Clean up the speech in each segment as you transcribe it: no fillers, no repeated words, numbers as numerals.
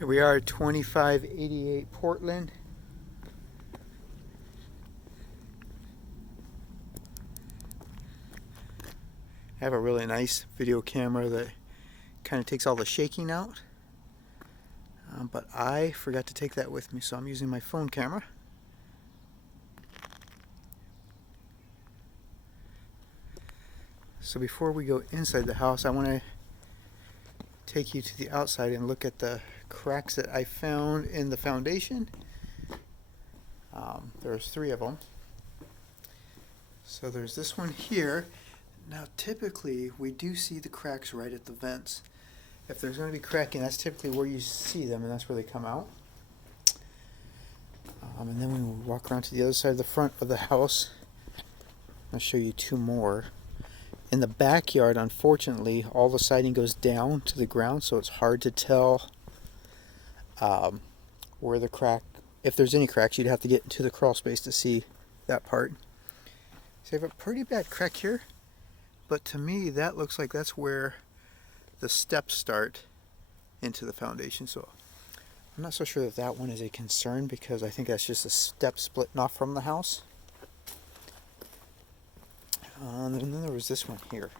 Here we are, 2588 Portland. I have a really nice video camera that kind of takes all the shaking out. But I forgot to take that with me, so I'm using my phone camera. So before we go inside the house, I want to take you to the outside and look at the cracks that I found in the foundation. There's 3 of them. So there's this one here. Now typically we do see the cracks right at the vents. If there's going to be cracking, that's typically where you see them, and that's where they come out. And then when we walk around to the other side of the front of the house, I'll show you 2 more. In the backyard, unfortunately, all the siding goes down to the ground, so it's hard to tell where the crack, if there's any cracks. You'd have to get into the crawl space to see that part. So you have a pretty bad crack here, but to me that looks like that's where the steps start into the foundation. So I'm not so sure that that one is a concern, because I think that's just a step splitting off from the house. And then there was this one here.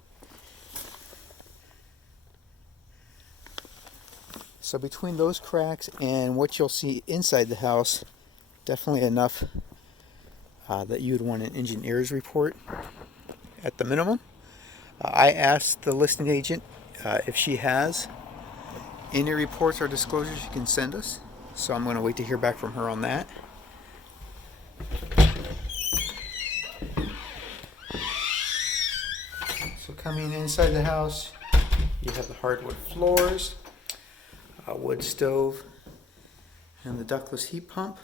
So between those cracks and what you'll see inside the house, definitely enough that you would want an engineer's report at the minimum. I asked the listing agent if she has any reports or disclosures she can send us, so I'm going to wait to hear back from her on that. So coming inside the house, you have the hardwood floors, a wood stove, and the ductless heat pump.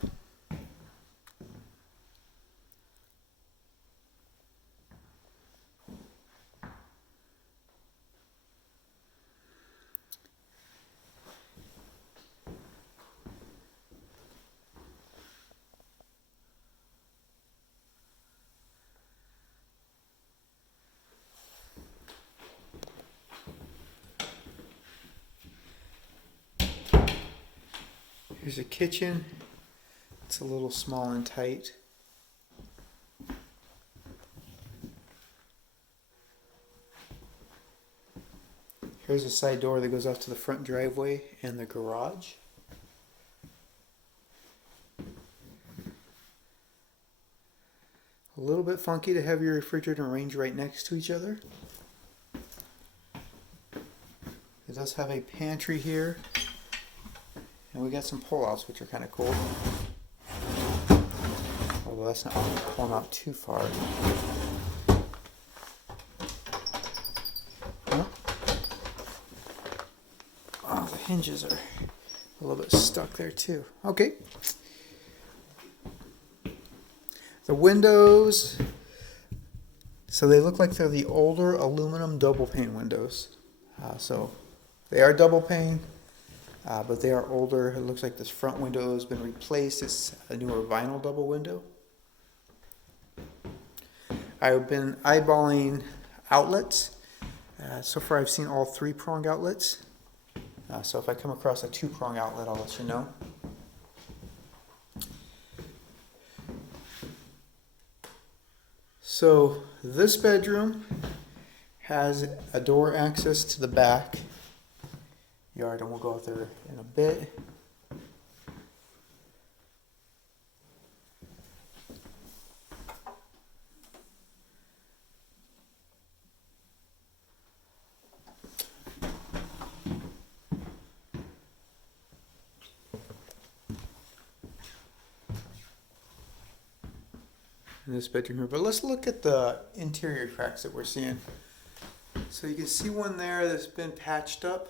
Here's a kitchen. It's a little small and tight. Here's a side door that goes out to the front driveway and the garage. A little bit funky to have your refrigerator and range right next to each other. It does have a pantry here. And we got some pull-outs, which are kind of cool. Although that's not pulling out too far. Oh, the hinges are a little bit stuck there too. Okay. The windows, so they look like they're the older aluminum double pane windows. So they are double pane. But they are older. It looks like this front window has been replaced. It's a newer vinyl double window. I've been eyeballing outlets. So far I've seen all 3-prong outlets. So if I come across a 2-prong outlet, I'll let you know. So this bedroom has a door access to the back yard, and we'll go out there in a bit. In this bedroom here, but let's look at the interior cracks that we're seeing. So you can see one there that's been patched up.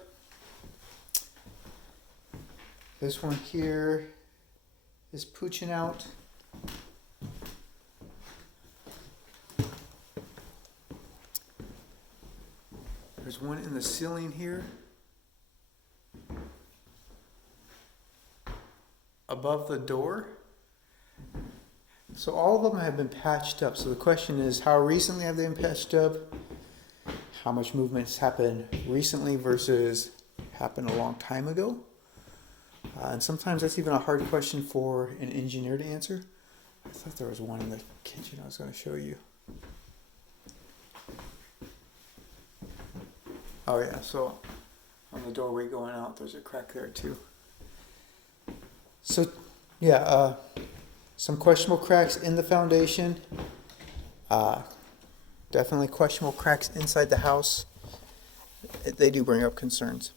This one here is pooching out. There's one in the ceiling here. Above the door. So all of them have been patched up. So the question is, how recently have they been patched up? How much movement has happened recently versus happened a long time ago? And sometimes that's even a hard question for an engineer to answer. I thought there was one in the kitchen I was going to show you. Oh yeah, so on the doorway going out, there's a crack there too. So yeah, some questionable cracks in the foundation. Definitely questionable cracks inside the house. They do bring up concerns.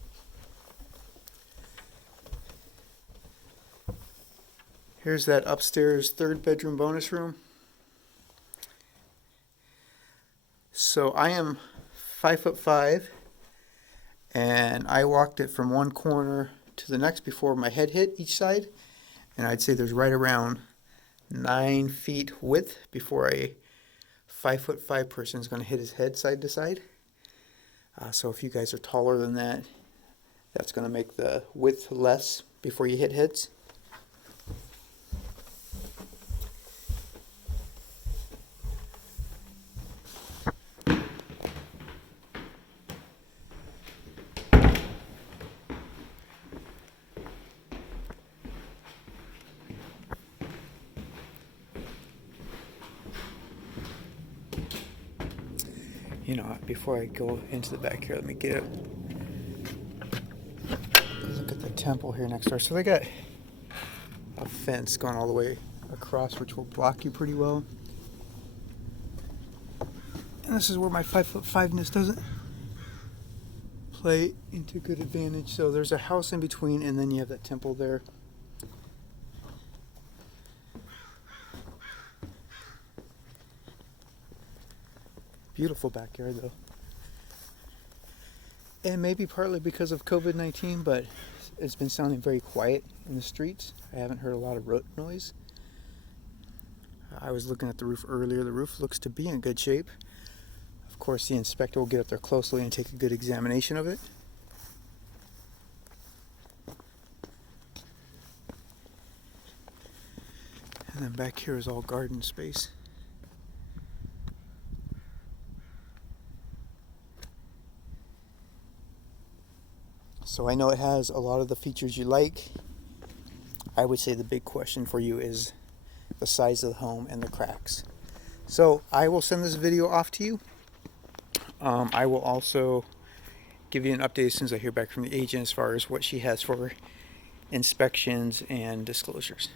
Here's that upstairs 3rd bedroom bonus room. So I am 5'5", and I walked it from one corner to the next before my head hit each side, and I'd say there's right around 9 feet width before a 5'5" person is going to hit his head side to side. So if you guys are taller than that, that's going to make the width less before you hit heads. You know, before I go into the back here, let me get a look at the temple here next door. So they got a fence going all the way across, which will block you pretty well. And this is where my 5'5"ness doesn't play into good advantage. So there's a house in between, and then you have that temple there. Beautiful backyard though. And maybe partly because of COVID-19, but it's been sounding very quiet in the streets. I haven't heard a lot of road noise. I was looking at the roof earlier. The roof looks to be in good shape. Of course, the inspector will get up there closely and take a good examination of it. And then back here is all garden space. So I know it has a lot of the features you like. I would say the big question for you is the size of the home and the cracks. So I will send this video off to you. I will also give you an update as soon as I hear back from the agent as far as what she has for inspections and disclosures.